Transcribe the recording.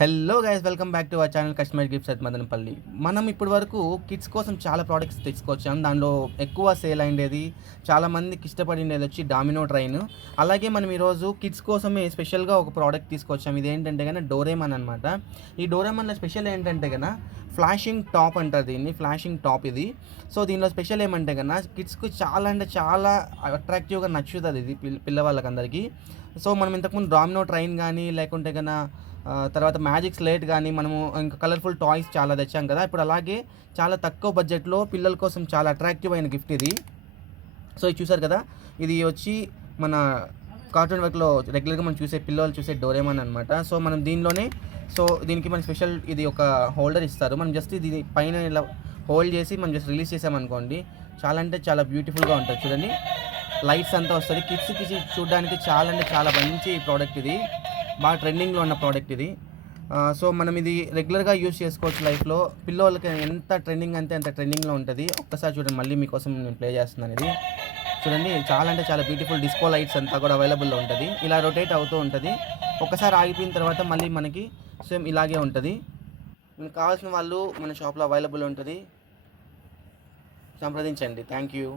Hello guys, welcome back to our channel customer gifts at Madanapalle. మనం ఇప్పటి వరకు kids కోసం చాలా ప్రోడక్ట్స్ తెచ్చుకొచ్చాం. దానిలో ఎక్కువ సేల్ అయ్యేది, చాలామందికి ఇష్టపడిండేది వచ్చి డామినో ట్రైన్. అలాగే మనం ఈరోజు కిడ్స్ కోసమే స్పెషల్గా ఒక ప్రోడక్ట్ తీసుకొచ్చాం. ఇది ఏంటంటే కన్నా డోరేమాన్ అనమాట. ఈ డోరేమాన్లో స్పెషల్ ఏంటంటే కన్నా ఫ్లాషింగ్ టాప్ అంటారు దీన్ని, ఫ్లాషింగ్ టాప్ ఇది. సో దీనిలో స్పెషల్ ఏమంటే కన్నా కిడ్స్కి చాలా అంటే చాలా అట్రాక్టివ్గా నచ్చుతుంది ఇది పిల్లవాళ్ళకందరికీ. సో మనం ఇంతకుముందు డామినో ట్రైన్ కానీ లేకుంటే కన్నా తర్వాత మ్యాజిక్ స్లేట్ కానీ మనము ఇంకా కలర్ఫుల్ టాయ్స్ చాలా తెచ్చాం కదా. ఇప్పుడు అలాగే చాలా తక్కువ బడ్జెట్లో పిల్లల కోసం చాలా అట్రాక్టివ్ అయిన గిఫ్ట్ ఇది. సో ఇది చూసారు కదా, ఇది వచ్చి మన కార్టూన్ వర్క్లో రెగ్యులర్గా మనం పిల్లలు చూసే డోరేమాన్ అనమాట. సో మనం దీనిలోనే దీనికి మన స్పెషల్ ఇది ఒక హోల్డర్ ఇస్తారు. మనం జస్ట్ ఇది పైన ఇలా హోల్డ్ చేసి మనం జస్ట్ రిలీజ్ చేసామనుకోండి, చాలా అంటే చాలా బ్యూటిఫుల్గా ఉంటుంది. చూడండి, లైట్స్ అంతా వస్తుంది. కిడ్స్కి చూడడానికి చాలా అంటే చాలా మంచి ప్రోడక్ట్ ఇది, బాగా ట్రెండింగ్లో ఉన్న ప్రోడక్ట్ ఇది. సో మనం ఇది రెగ్యులర్గా యూజ్ చేసుకోవచ్చు లైఫ్లో. పిల్లలకి ఎంత ట్రెండింగ్ అంతే అంత ట్రెండింగ్లో ఉంటుంది. ఒక్కసారి చూడండి, మళ్ళీ మీకోసం నేను ప్లే చేస్తున్నాను. ఇది చూడండి, చాలా అంటే చాలా బ్యూటిఫుల్ డిస్కో లైట్స్ అంతా కూడా అవైలబుల్లో ఉంటుంది. ఇలా రొటేట్ అవుతూ ఉంటుంది. ఒక్కసారి ఆగిపోయిన తర్వాత మళ్ళీ మనకి సేమ్ ఇలాగే ఉంటుంది. మీకు కావాల్సిన వాళ్ళు మన షాప్లో అవైలబుల్ ఉంటుంది, సంప్రదించండి. Thank you.